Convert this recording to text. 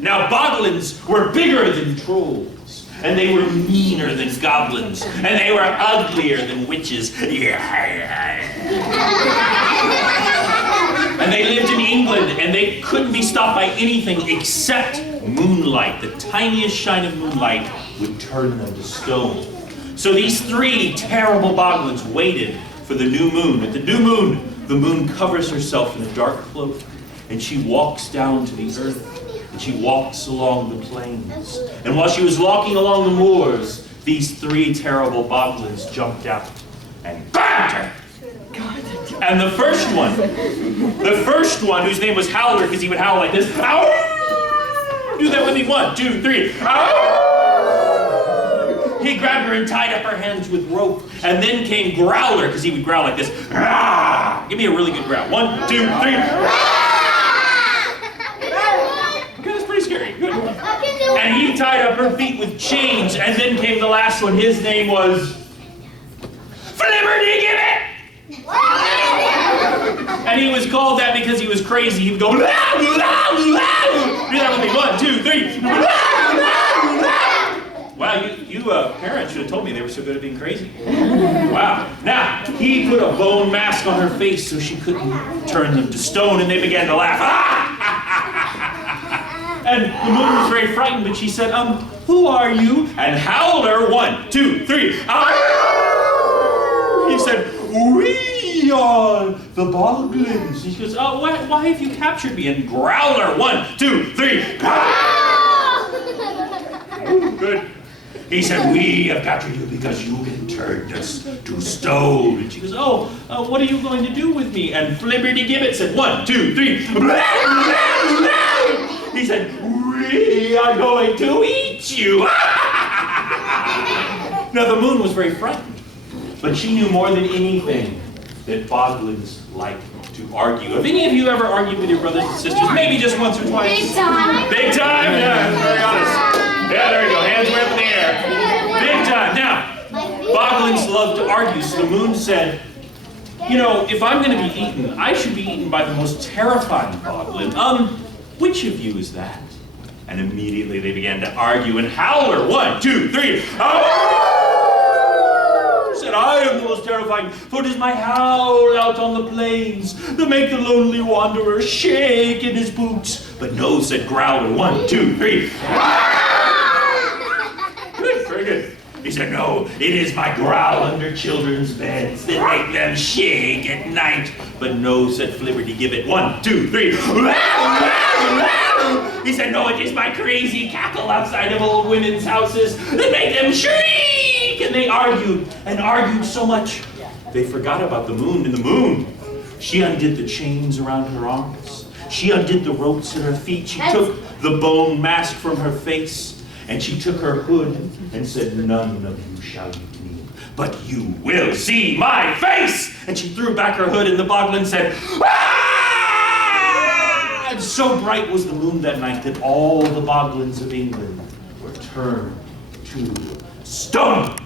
Now, Boglins were bigger than trolls, and they were meaner than goblins, and they were uglier than witches. And they lived in England, and they couldn't be stopped by anything except moonlight. The tiniest shine of moonlight would turn them to stone. So these three terrible Boglins waited for the new moon. At the new moon, the moon covers herself in a dark cloak, and she walks down to the earth, and she walks along the plains. And while she was walking along the moors, these three terrible Boglins jumped out and grabbed her. And the first one, whose name was Howler, because he would howl like this. Ow! Do that with me. 1, 2, 3. Ow! He grabbed her and tied up her hands with rope. And then came Growler, because he would growl like this. Rah! Give me a really good growl. 1, 2, 3. Okay, that's pretty scary. Good. And he tied up her feet with chains. And then came the last one. His name was Flibbertigibbet! And he was called that because he was crazy. He would go, blah, blah, blah. Do that with me. 1, 2, 3. Wow, you parents should have told me they were so good at being crazy. Wow. Now, he put a bone mask on her face so she couldn't turn them to stone, and they began to laugh. And the moon was very frightened, but she said, who are you? And Howler, 1, 2, 3. He said, we are the Boglins. He goes, why have you captured me? And Growler, 1, 2, 3. Good. He said, we have captured you because you can turn us to stone. And she goes, what are you going to do with me? And Flibbertigibbet said, 1, 2, 3. He said, we are going to eat you. Now, the moon was very frightened. But she knew more than anything that Boglins liked to argue. Have any of you ever argued with your brothers and sisters? Maybe just once or twice? Big time. Big time? Yeah, very honest. Yeah, there you go. Hands way up in the air. Big time. Now, Boglins loved to argue, so the moon said, if I'm going to be eaten, I should be eaten by the most terrifying Boglin. Which of you is that? And immediately they began to argue, and Howler, 1, 2, 3. Said, I am the most terrifying, for it is my howl out on the plains that make the lonely wanderer shake in his boots. But no, said Growler, 1, 2, 3. Good, very good. He said, no, it is my growl under children's beds that make them shake at night. But no, said Flibbertigibbet, 1, 2, 3. He said, no, it is my crazy cackle outside of old women's houses that make them shriek. And they argued and argued so much, they forgot about the moon. And the moon, she undid the chains around her arms. She undid the ropes at her feet. She took the bone mask from her face. And she took her hood and said, none of you shall eat me, but you will see my face. And she threw back her hood, and the Boglin said, ah! And so bright was the moon that night that all the Boglins of England were turned to stone.